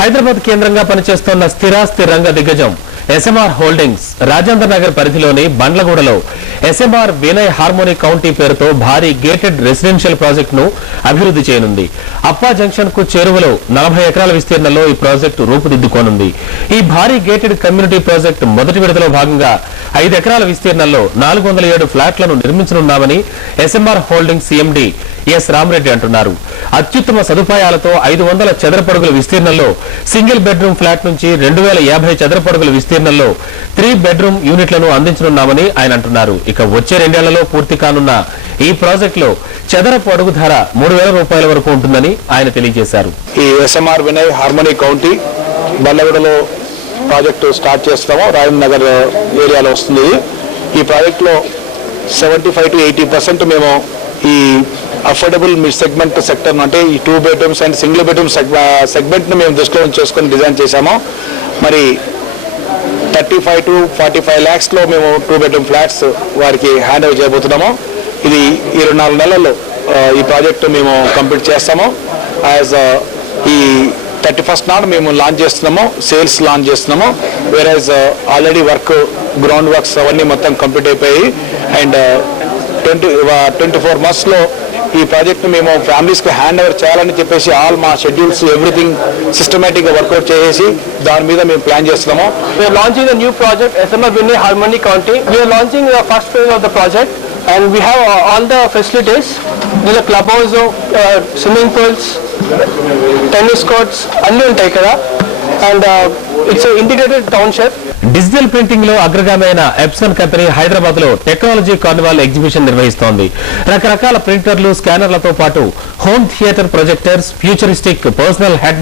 హైదరాబాద్ కేంద్రంగా పనిచేస్తున్న స్థిరాస్తి రంగ దిగ్గజం ఎస్ఎంఆర్ హోల్డింగ్స్ రాజేంద్ర నగర్ పరిధిలోని బండ్లగూడలో ఎస్ఎంఆర్ వినయ్ హార్మోనీ కౌంటీ పేరుతో భారీ గేటెడ్ రెసిడెన్షియల్ ప్రాజెక్టును అభివృద్ధి చేయనుంది. అప్పా జంక్షన్ కు చేరువలో 40 ఎకరాల విస్తీర్ణంలో ఈ ప్రాజెక్టు రూపుదిద్దుకోనుంది. ఈ భారీ గేటెడ్ కమ్యూనిటీ ప్రాజెక్టు మొదటి విడతలో భాగంగా 5 ఎకరాల విస్తీర్ణంలో 407 ఫ్లాట్లను నిర్మించనున్నామని SMR holdings CMD S Ramareddy అంటున్నారు. అత్యుత్తమ సదుపాయాలతో 500 చదరపడుగుల విస్తీర్ణంలో సింగిల్ బెడ్రూమ్ ఫ్లాట్ నుంచి 2050 చదరపడుగుల విస్తీర్ణంలో 3 బెడ్రూమ్ యూనిట్లను అందించనున్నామని ఆయన అంటున్నారు. ఇక వచ్చే 2 ఏళ్లలో పూర్తి కానున్న ఈ ప్రాజెక్టులో చదరపు అడుగు ధర 3,000 రూపాయల వరకు ఉంటుందని ఆయన తెలియజేశారు. ఈ ఎస్ఎంఆర్ వినయ్ హార్మోనీ కౌంటీ బండ్లగూడలో ప్రాజెక్టు స్టార్ట్ చేస్తాము. రాజేంద్ర నగర్ ఏరియాలో వస్తుంది. ఈ ప్రాజెక్టులో 75 to 80% మేము ఈ అఫోర్డబుల్ మిడ్ సెగ్మెంట్ సెక్టర్ అంటే ఈ 2 బెడ్రూమ్స్ అండ్ సింగిల్ బెడ్రూమ్ సెగ్మెంట్ను మేము దృష్టిలో చేసుకొని డిజైన్ చేశాము. మరి 35 to 45 lakhsలో మేము 2 బెడ్రూమ్ ఫ్లాట్స్ వారికి హ్యాండ్ ఓవర్ చేయబోతున్నాము. ఇది 24 నెలల్లో ఈ ప్రాజెక్టు మేము కంప్లీట్ చేస్తాము. యాజ్ ఈ 31st నాడు మేము లాంచ్ చేస్తున్నాము, సేల్స్ లాంచ్ చేస్తున్నాము. వేరేజ్ ఆల్రెడీ గ్రౌండ్ వర్క్స్ అవన్నీ మొత్తం కంప్లీట్ అయిపోయి అండ్ 24 monthsలో ఈ ప్రాజెక్ట్ను మేము ఫ్యామిలీస్కి హ్యాండ్ ఓవర్ చేయాలని చెప్పేసి ఆల్ మా షెడ్యూల్స్ ఎవ్రీథింగ్ సిస్టమేటిక్గా వర్కౌట్ చేసి దాని మీద మేము ప్లాన్ చేస్తున్నాము. We are launching a new project, SMR Vinay Harmony County. We are launching the first phase of the project and we have all the facilities. There is a clubhouse, swimming pools, tennis courts, అన్నీ ఉంటాయి కదా. And it's an integrated township. Digital printing లో అగ్రగామైన Epson company Hyderabad లో technology carnival exhibition నిర్వహిస్తోంది. రకరకాల ప్రింటర్లు, స్కానర్లతో పాటు home theatre projectors, futuristic personal head